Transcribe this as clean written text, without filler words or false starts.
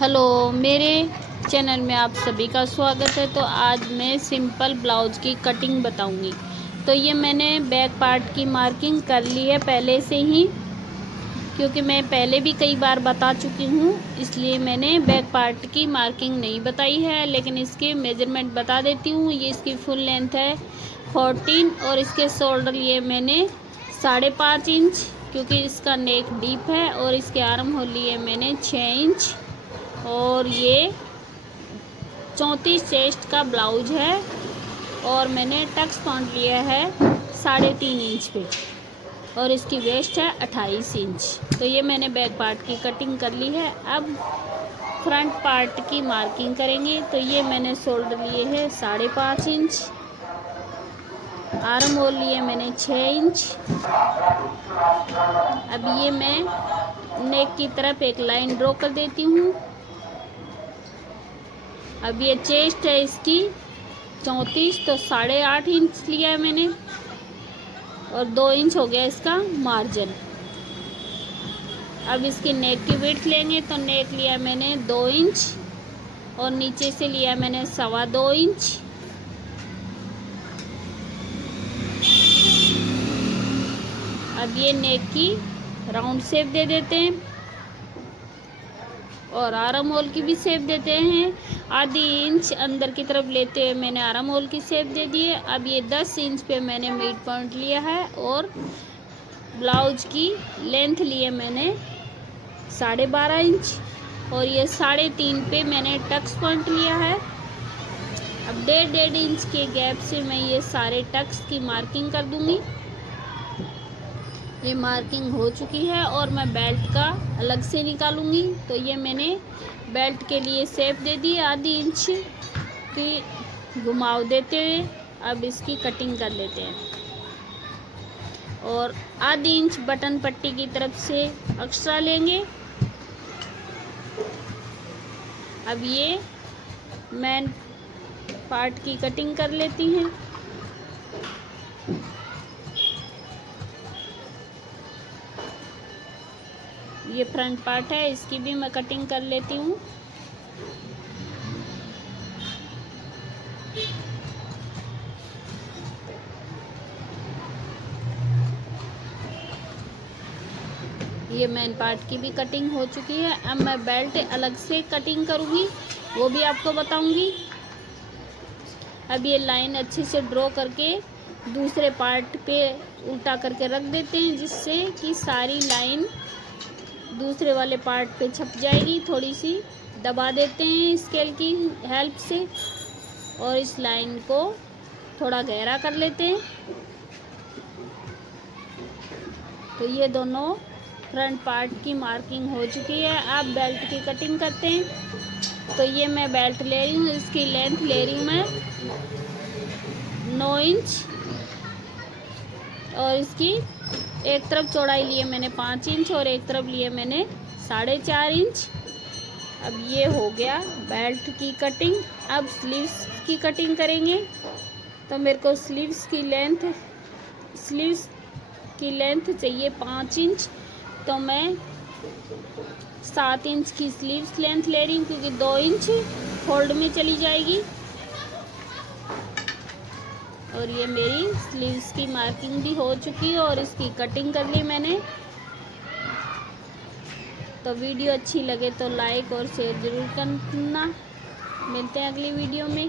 Hello, मेरे channel में आप सभी का स्वागत है। तो आज मैं सिंपल ब्लाउज़ की कटिंग बताऊंगी। तो ये मैंने बैक पार्ट की मार्किंग कर ली है पहले से ही, क्योंकि मैं पहले भी कई बार बता चुकी हूँ, इसलिए मैंने बैक पार्ट की मार्किंग नहीं बताई है। लेकिन इसके मेजरमेंट बता देती हूँ। ये इसकी फुल लेंथ है 14 और इसके शोल्डर लिए मैंने 5.5 इंच, क्योंकि इसका नेक डीप है। और इसके आर्म होल लिए मैंने 6 इंच। और ये 34 चेस्ट का ब्लाउज है। और मैंने टक्स पॉइंट लिया है 3.5 इंच पे। और इसकी वेस्ट है 28 इंच। तो ये मैंने बैक पार्ट की कटिंग कर ली है। अब फ्रंट पार्ट की मार्किंग करेंगे। तो ये मैंने शोल्डर लिए है 5.5 इंच, आर्म होल लिए मैंने 6 इंच। अब ये मैं नेक की तरफ एक लाइन ड्रॉ कर देती हूँ। अब ये चेस्ट है इसकी 34, तो 8.5 इंच लिया है मैंने। और 2 इंच हो गया इसका मार्जिन। अब इसकी नेक की विड्थ लेंगे। तो नेक लिया मैंने 2 इंच और नीचे से लिया मैंने 2.25 इंच। अब ये नेक की राउंड शेप दे देते हैं और आर्म होल की भी शेप देते हैं। आधी इंच अंदर की तरफ लेते हुए मैंने आर्म होल की शेप दे दी है। अब ये 10 इंच पे मैंने मिड पॉइंट लिया है। और ब्लाउज की लेंथ लिए मैंने 12.5 इंच। और ये 3.5 पे मैंने टक्स पॉइंट लिया है। अब 1.5 इंच के गैप से मैं ये सारे टक्स की मार्किंग कर दूंगी। ये मार्किंग हो चुकी है और मैं बेल्ट का अलग से निकालूंगी। तो ये मैंने बेल्ट के लिए शेप दे दी आधी इंच की घुमाव देते हुए। अब इसकी कटिंग कर लेते हैं। और आधी इंच बटन पट्टी की तरफ से एक्स्ट्रा लेंगे। अब ये मेन पार्ट की कटिंग कर लेती हैं। ये फ्रंट पार्ट है, इसकी भी मैं कटिंग कर लेती हूँ। ये मेन पार्ट की भी कटिंग हो चुकी है। अब मैं बेल्ट अलग से कटिंग करूँगी, वो भी आपको बताऊँगी। अब ये लाइन अच्छे से ड्रॉ करके दूसरे पार्ट पे उल्टा करके रख देते हैं, जिससे कि सारी लाइन दूसरे वाले पार्ट पे छप जाएगी। थोड़ी सी दबा देते हैं स्केल की हेल्प से और इस लाइन को थोड़ा गहरा कर लेते हैं। तो ये दोनों फ्रंट पार्ट की मार्किंग हो चुकी है। अब बेल्ट की कटिंग करते हैं। तो ये मैं बेल्ट ले रही हूँ, इसकी लेंथ ले रही हूँ मैं 9 इंच। और इसकी एक तरफ चौड़ाई लिए मैंने 5 इंच और एक तरफ लिए मैंने 4.5 इंच। अब ये हो गया बेल्ट की कटिंग। अब स्लीव्स की कटिंग करेंगे। तो मेरे को स्लीव्स की लेंथ चाहिए 5 इंच। तो मैं 7 इंच की स्लीव्स लेंथ ले रही हूँ, क्योंकि 2 इंच फोल्ड में चली जाएगी। और ये मेरी स्लीव्स की मार्किंग भी हो चुकी है और इसकी कटिंग कर ली मैंने। तो वीडियो अच्छी लगे तो लाइक और शेयर ज़रूर करना। मिलते हैं अगली वीडियो में।